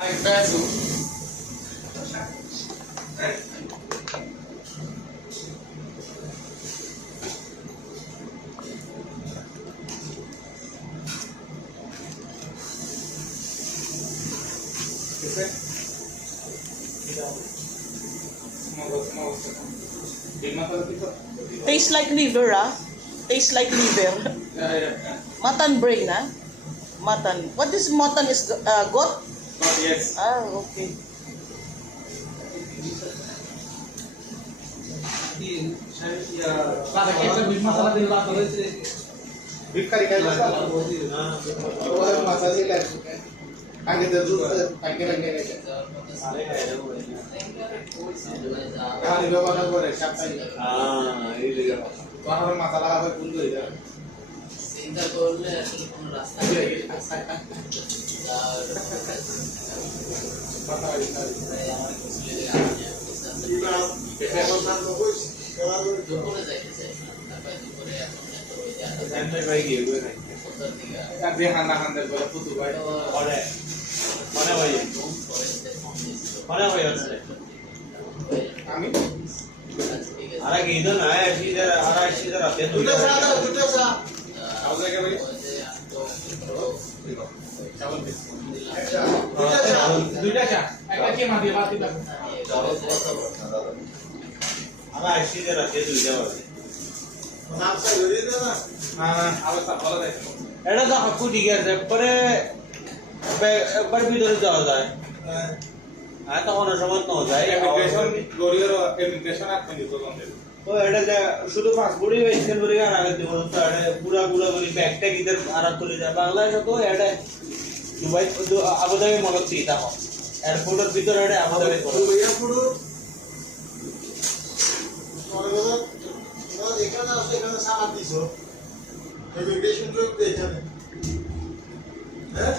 Tastes like liver, ah. Tastes like liver. Mutton brain, ah. Mutton. What is mutton? Is goat? Yes. Ah, okay. Beef curry काय मसाले आगे दूध टाके आणि लोकांना बरे शाकाहारी बाहेर मसाला का पुंज होईल চিন্তা করলে আসলে কোনো রাস্তা নেই আমার কিছু দুপুরে যাইতে চাই তারপরে দুপুরে আমি আরে গিদো না আরে রাতে দুটো চা আওয়াজ লাগে ভাই দুইটা চা একটা কি মাটি বাতি দাও আরে আসিতে রাতে দুইটা বাজে নামটা ধরে দাও না হ্যাঁ অবস্থা ভালো যায় এটা তো হাকু ঠিক আছে পরে একবার ভিতরে যাওয়া যায় হ্যাঁ তখন সময় তো যায় ইমিগ্রেশন গরিয়র ইমিগ্রেশন আপনি দিতে বলেন তো এটা যে শুধু পাসপোর্টই স্ক্যান করে আর আগে দিব তো এটা পুরা করে ব্যাগটা ইধর আরাম করে যায় বাংলাদেশে তো এটা দুবাই আবুধাবি মনে হচ্ছে এটা এয়ারপোর্টের ভিতরে এটা আবুধাবি এখানে আসলে এখানে সামার দিছ ইমিগ্রেশন যোগ এখানে হ্যাঁ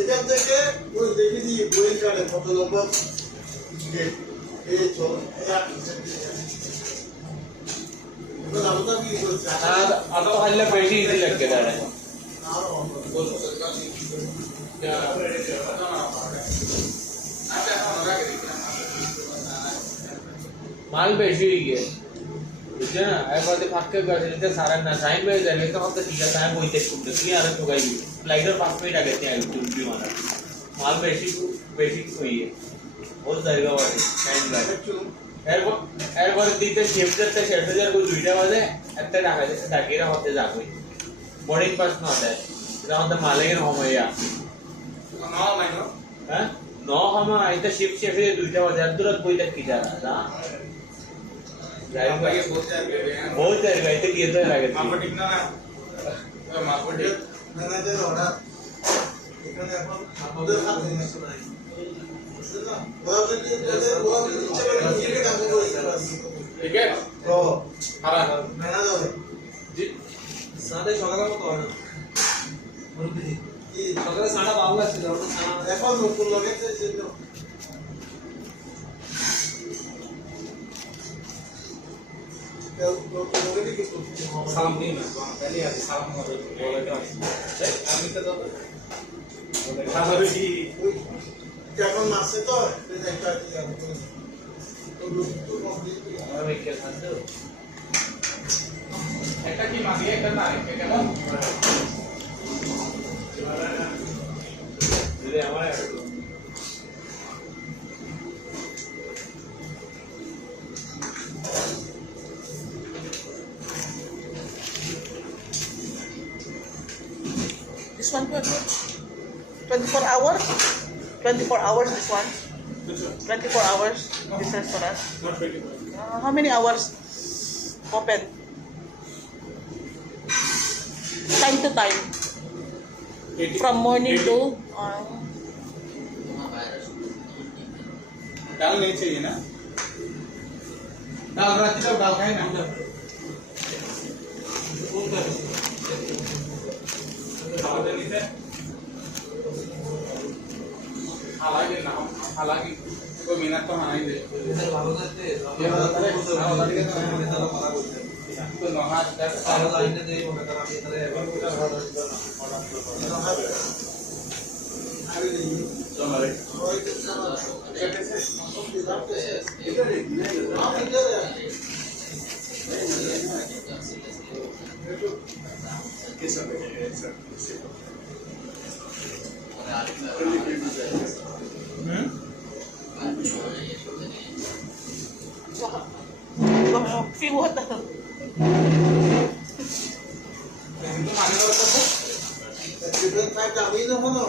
এখান থেকে ওই দেখে দিই বই কার্ডে কত নম্বর গেট এই তো এবার আমরা কি করছি আর আতো হাইলে বেশি ইজি লাগবে দাঁড়া মাল বেশি গিয়ে বুঝছে না একবার ফাঁকে গেছে সারা না টাইম হয়ে যাবে তখন তো ঠিক আছে আমি বইতে শুনতে তুমি আর একটু গাইবি ফ্লাইটের 5 মিনিট আগে থেকে তুমি মারা মাল বেশি হইয়ে বহুত জায়গা বাড়ে টাইম লাগে এরপর দিতে শিফটটা শেষ হয়ে যাবে 2টা বাজে একটা ডাকিরা হতে যাবে বোর্ডিং পাস না দেয় এটা আমাদের মালিকের সময়া হ্যাঁ ন সময় আইতে শিফট শেষ হয়ে 2টা বাজে আর দূরত বইতে কি যারা যা बहुत जाएगा इतने किए तो लगे মার্কেটিং না মার্কেটিং ম্যানেজার অর্ডার এখানে এখন আমাদের হাতে নিয়ে নাই বুঝছেন না ওরা যদি ইচ্ছে করে নিজেকে কাজ করে ঠিক আছে তো হারা ম্যানেজার জি সাথে সকালের মতো হয় না মুরব্বি কি সকালে সাড়া ভালো লাগছে এখন নতুন লাগেছে সেটা সালাম দিন না পहले आते सालाम बोले तो আমি তো দাদা খাবার কি এখন মাসে তো একটা আমি কে খাদ্য একটা কি মাগি একটা না একটা কেমন দিলে আমার This one, 24 hours? 24 hours, this one? 24 hours, this restaurant? not 20 How many hours open? Time to time? From morning to... তোমার ভাইরাস दाल नहीं चाहिए ना दाल रात को दाल खाए ना हालांकि कोई मिनट तो हाँ ही दे ভালো থাকতে तो नहा ভালো লাইনে দেই মনে কর আমি তাহলে जमा आप इधर है Free water. डिफरेंट टाइप का भी ना हो ना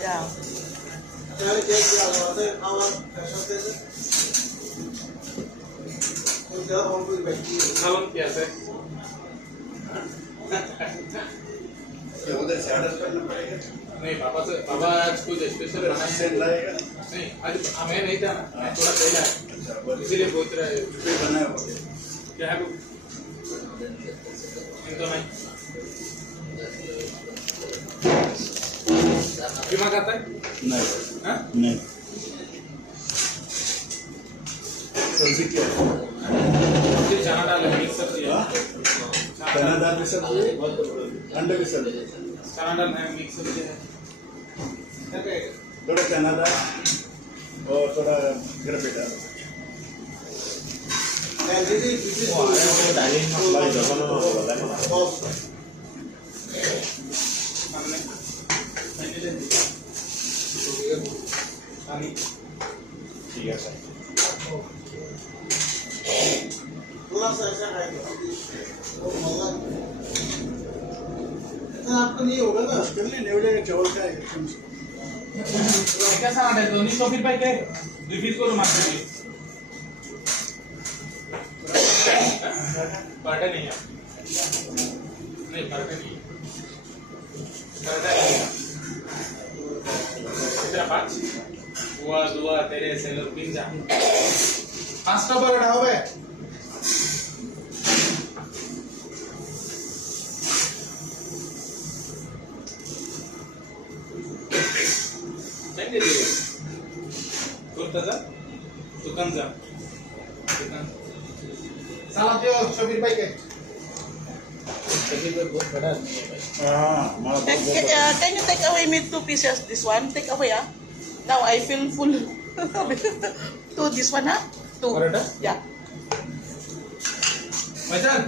Yeah. यार क्या किया होता है आवाज कैसा कैसे तो क्या हम कोई बैठी है सालन क्या है उधर से ऑर्डर करना पड़ेगा नहीं पापा आज कुछ स्पेशल बनाया है लाएगा नहीं आज मैं नहीं था ना मैं थोड़ा पहला है इसीलिए पूछ रहा है फिर बनाया क्या है तो नहीं बीमा खाता है नहीं हाँ नहीं सब्जी क्या फिर चना डाल मिक्स सब्जी है चना दाल की सब्जी अंडे की सब्जी चना डाल है मिक्स सब्जी है थोड़ा चना दाल और थोड़ा गरपेटा ठीक है सर थोड़ा सा ऐसा खाएगा इतना आपको नहीं होगा ना करने नेवले के चावल खाएगा क्या सांगा आहे दोन्ही 100 रुपये काय रिफिल करू मागते पार्टा नहीं है नहीं पार्टा नहीं पार्टा नहीं है कितना 5 हुआ दुआ तेरे सेलर पिज्जा 5 का बर्गर हो बे सांगे दे कुठं जा दुकान जा दुकान साला जो 100 रुपये के बहुत बड़ा आदमी है भाई हाँ Can you take away me 2 pieces? This one, take away, ah. Now I feel full. 2 this one, ah. 2. Paratha? Yeah. Majan